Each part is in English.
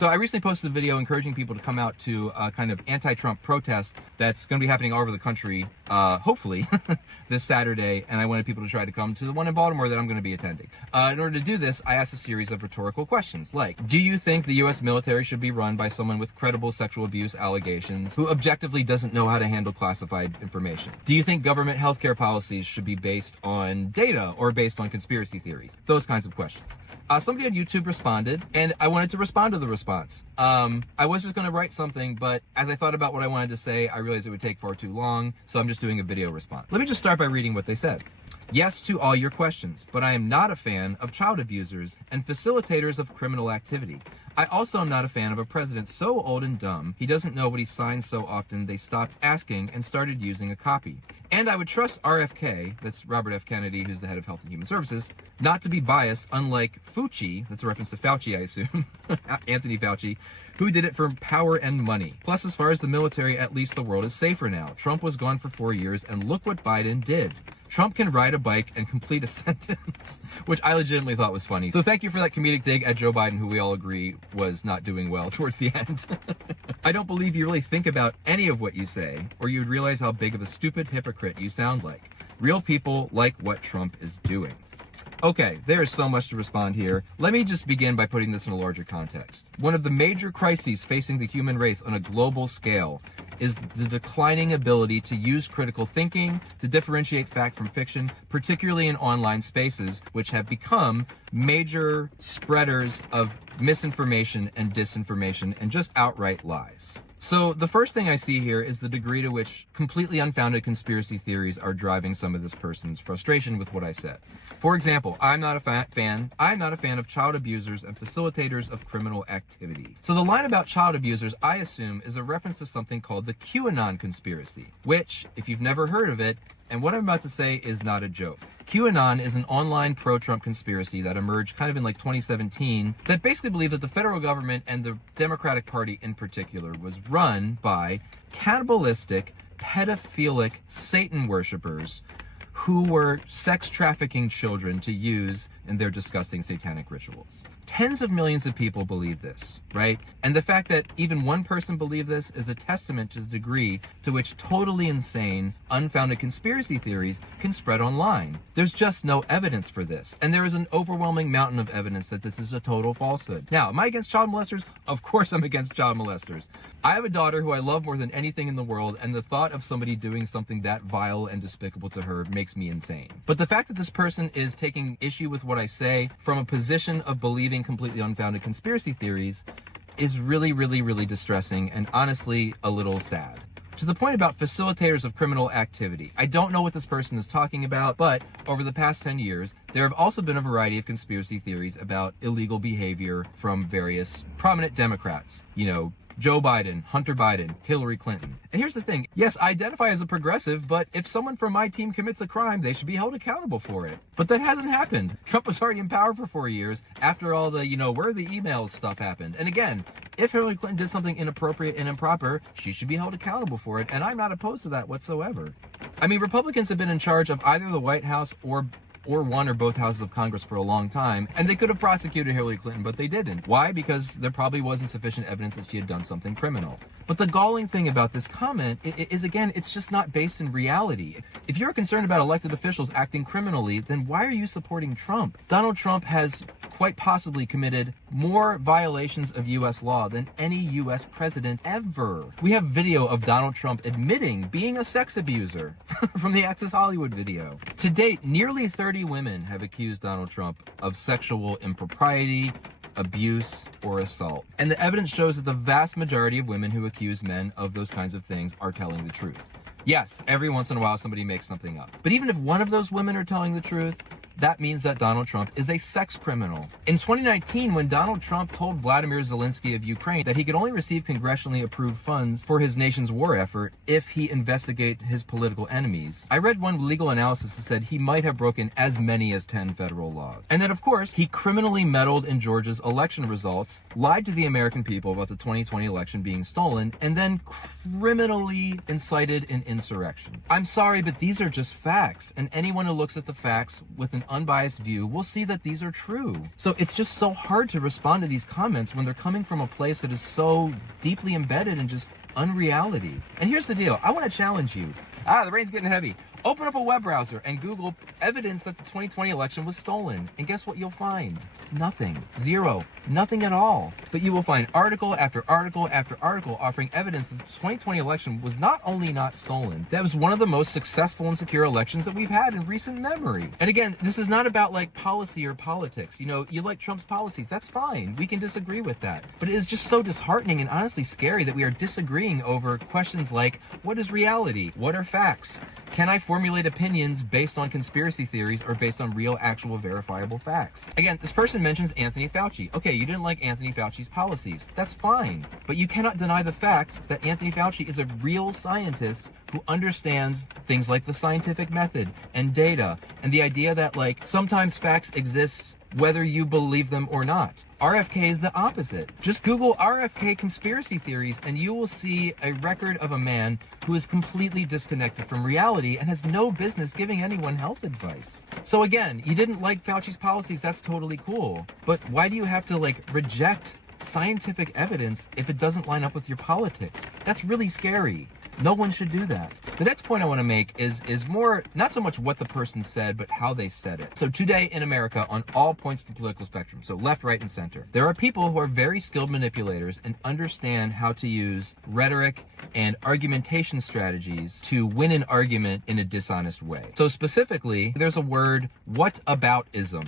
So I recently posted a video encouraging people to come out to a kind of anti-Trump protest that's going to be happening all over the country, hopefully, this Saturday, and I wanted people to try to come to the one in Baltimore that I'm going to be attending. In order to do this, I asked a series of rhetorical questions, like, do you think the U.S. military should be run by someone with credible sexual abuse allegations who objectively doesn't know how to handle classified information? Do you think government healthcare policies should be based on data or based on conspiracy theories? Those kinds of questions. Somebody on YouTube responded, and I wanted to respond to the response. I was just going to write something, but as I thought about what I wanted to say, I realized it would take far too long, so I'm just doing a video response. Let me just start by reading what they said. Yes to all your questions, but I am not a fan of child abusers and facilitators of criminal activity. I also am not a fan of a president so old and dumb he doesn't know what he signs so often they stopped asking and started using a copy. And I would trust RFK, that's Robert F. Kennedy, who's the head of Health and Human Services, not to be biased, unlike Fauci, that's a reference to Fauci, I assume, Anthony Fauci, who did it for power and money. Plus, as far as the military, at least the world is safer now. Trump was gone for 4 years, and look what Biden did. Trump can ride a bike and complete a sentence, which I legitimately thought was funny. So thank you for that comedic dig at Joe Biden, who we all agree was not doing well towards the end. I don't believe you really think about any of what you say, or you'd realize how big of a stupid hypocrite you sound like. Real people like what Trump is doing. Okay, there is so much to respond here. Let me just begin by putting this in a larger context. One of the major crises facing the human race on a global scale is the declining ability to use critical thinking to differentiate fact from fiction, particularly in online spaces, which have become major spreaders of misinformation and disinformation and just outright lies. So the first thing I see here is the degree to which completely unfounded conspiracy theories are driving some of this person's frustration with what I said. For example, I'm not a fan of child abusers and facilitators of criminal activity. So the line about child abusers, I assume, is a reference to something called the QAnon conspiracy, which, if you've never heard of it, and what I'm about to say is not a joke. QAnon is an online pro-Trump conspiracy that emerged kind of in like 2017 that basically believed that the federal government and the Democratic Party in particular was run by cannibalistic, pedophilic Satan worshipers who were sex trafficking children to use in their disgusting satanic rituals. Tens of millions of people believe this, right? And the fact that even one person believed this is a testament to the degree to which totally insane, unfounded conspiracy theories can spread online. There's just no evidence for this. And there is an overwhelming mountain of evidence that this is a total falsehood. Now, am I against child molesters? Of course I'm against child molesters. I have a daughter who I love more than anything in the world, and the thought of somebody doing something that vile and despicable to her makes me insane. But the fact that this person is taking issue with what I say from a position of believing completely unfounded conspiracy theories is really, really, really distressing and honestly a little sad. To the point about facilitators of criminal activity, I don't know what this person is talking about, but over the past 10 years, there have also been a variety of conspiracy theories about illegal behavior from various prominent Democrats. You know, Joe Biden, Hunter Biden, Hillary Clinton. And here's the thing. Yes, I identify as a progressive, but if someone from my team commits a crime, they should be held accountable for it. But that hasn't happened. Trump was already in power for 4 years after all the, where the emails stuff happened. And again, if Hillary Clinton did something inappropriate and improper, she should be held accountable for it. And I'm not opposed to that whatsoever. I mean, Republicans have been in charge of either the White House or one or both houses of Congress for a long time, and they could have prosecuted Hillary Clinton, but they didn't. Why? Because there probably wasn't sufficient evidence that she had done something criminal. But the galling thing about this comment is, again, it's just not based in reality. If you're concerned about elected officials acting criminally, then why are you supporting Trump? Donald Trump has quite possibly committed more violations of U.S. law than any U.S. president ever. We have video of Donald Trump admitting being a sex abuser from the Access Hollywood video. To date, nearly 30 women have accused Donald Trump of sexual impropriety, abuse, or assault. And the evidence shows that the vast majority of women who accuse men of those kinds of things are telling the truth. Yes, every once in a while somebody makes something up. But even if one of those women are telling the truth, that means that Donald Trump is a sex criminal. In 2019, when Donald Trump told Vladimir Zelensky of Ukraine that he could only receive congressionally approved funds for his nation's war effort if he investigated his political enemies, I read one legal analysis that said he might have broken as many as 10 federal laws. And then, of course, he criminally meddled in Georgia's election results, lied to the American people about the 2020 election being stolen, and then criminally incited an insurrection. I'm sorry, but these are just facts, and anyone who looks at the facts with an unbiased view will see that these are true. So it's just so hard to respond to these comments when they're coming from a place that is so deeply embedded in just unreality. And here's the deal. I want to challenge you. The rain's getting heavy. Open up a web browser and Google evidence that the 2020 election was stolen. And guess what you'll find? Nothing. Zero. Nothing at all. But you will find article after article after article offering evidence that the 2020 election was not only not stolen, that was one of the most successful and secure elections that we've had in recent memory. And again, this is not about like policy or politics. You know, you like Trump's policies. That's fine. We can disagree with that. But it is just so disheartening and honestly scary that we are disagreeing over questions like, what is reality? What are facts? Can I formulate opinions based on conspiracy theories or based on real, actual, verifiable facts? Again, this person mentions Anthony Fauci. Okay, you didn't like Anthony Fauci's policies. That's fine. But you cannot deny the fact that Anthony Fauci is a real scientist who understands things like the scientific method and data and the idea that like sometimes facts exist whether you believe them or not. RFK is the opposite. Just Google RFK conspiracy theories and you will see a record of a man who is completely disconnected from reality and has no business giving anyone health advice. So again, you didn't like Fauci's policies, that's totally cool. But why do you have to like reject scientific evidence if it doesn't line up with your politics? That's really scary. No one should do that. The next point I want to make is more, not so much what the person said, but how they said it. So today in America, on all points of the political spectrum, so left, right, and center, there are people who are very skilled manipulators and understand how to use rhetoric and argumentation strategies to win an argument in a dishonest way. So specifically, there's a word, whataboutism.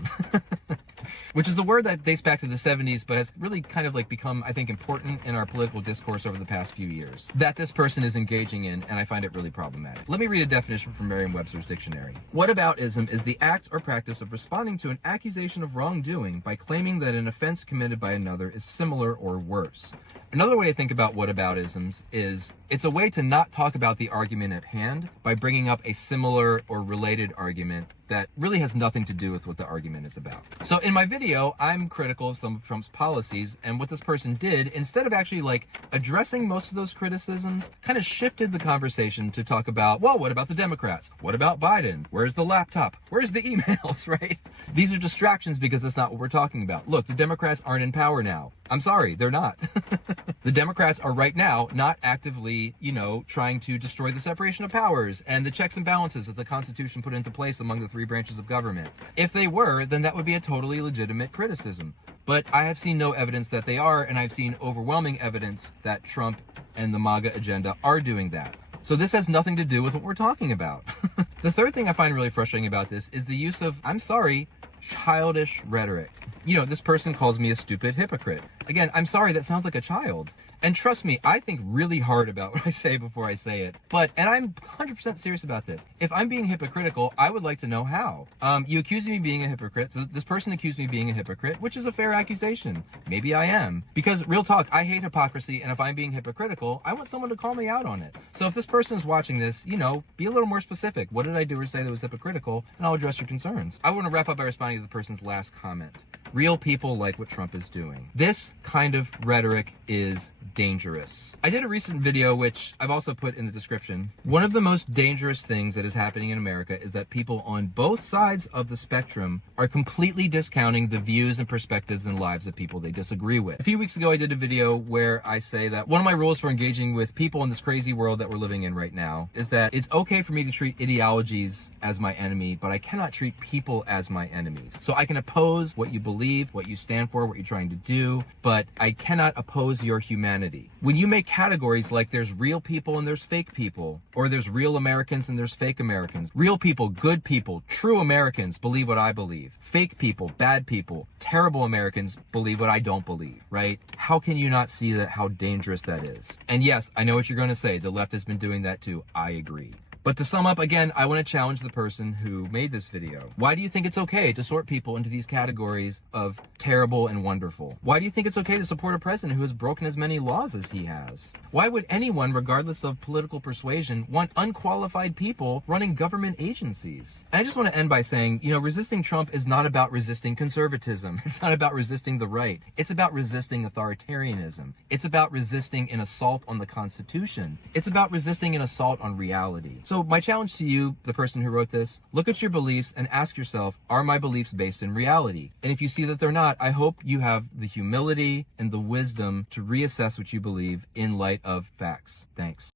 Which is a word that dates back to the 70s, but has really kind of like become, I think, important in our political discourse over the past few years that this person is engaging in, and I find it really problematic. Let me read a definition from Merriam-Webster's dictionary. Whataboutism is the act or practice of responding to an accusation of wrongdoing by claiming that an offense committed by another is similar or worse. Another way to think about whataboutisms is it's a way to not talk about the argument at hand by bringing up a similar or related argument that really has nothing to do with what the argument is about. So in my video, I'm critical of some of Trump's policies, and what this person did, instead of actually like addressing most of those criticisms, kind of shifted the conversation to talk about, well, what about the Democrats? What about Biden? Where's the laptop? Where's the emails, right? These are distractions because that's not what we're talking about. Look, the Democrats aren't in power now. I'm sorry, they're not. The Democrats are right now not actively, trying to destroy the separation of powers and the checks and balances that the Constitution put into place among the three branches of government. If they were, then that would be a totally legitimate criticism. But I have seen no evidence that they are, and I've seen overwhelming evidence that Trump and the MAGA agenda are doing that. So this has nothing to do with what we're talking about. The third thing I find really frustrating about this is the use of, I'm sorry, childish rhetoric. This person calls me a stupid hypocrite. Again, I'm sorry, that sounds like a child. And trust me, I think really hard about what I say before I say it. And I'm 100% serious about this. If I'm being hypocritical, I would like to know how. You accuse me of being a hypocrite. So this person accused me of being a hypocrite, which is a fair accusation. Maybe I am. Because real talk, I hate hypocrisy. And if I'm being hypocritical, I want someone to call me out on it. So if this person is watching this, be a little more specific. What did I do or say that was hypocritical? And I'll address your concerns. I want to wrap up by responding to the person's last comment. Real people like what Trump is doing. This kind of rhetoric is dangerous. I did a recent video, which I've also put in the description. One of the most dangerous things that is happening in America is that people on both sides of the spectrum are completely discounting the views and perspectives and lives of people they disagree with. A few weeks ago, I did a video where I say that one of my rules for engaging with people in this crazy world that we're living in right now is that it's okay for me to treat ideologies as my enemy, but I cannot treat people as my enemies. So I can oppose what you believe, what you stand for, what you're trying to do, but I cannot oppose your humanity. When you make categories like there's real people and there's fake people, or there's real Americans and there's fake Americans, real people, good people, true Americans believe what I believe, fake people, bad people, terrible Americans believe what I don't believe, right? How can you not see that, how dangerous that is? And yes, I know what you're going to say. The left has been doing that too. I agree. But to sum up, again, I want to challenge the person who made this video. Why do you think it's okay to sort people into these categories of terrible and wonderful? Why do you think it's okay to support a president who has broken as many laws as he has? Why would anyone, regardless of political persuasion, want unqualified people running government agencies? And I just want to end by saying, resisting Trump is not about resisting conservatism. It's not about resisting the right. It's about resisting authoritarianism. It's about resisting an assault on the Constitution. It's about resisting an assault on reality. So my challenge to you, the person who wrote this, look at your beliefs and ask yourself, are my beliefs based in reality? And if you see that they're not, I hope you have the humility and the wisdom to reassess what you believe in light of facts. Thanks.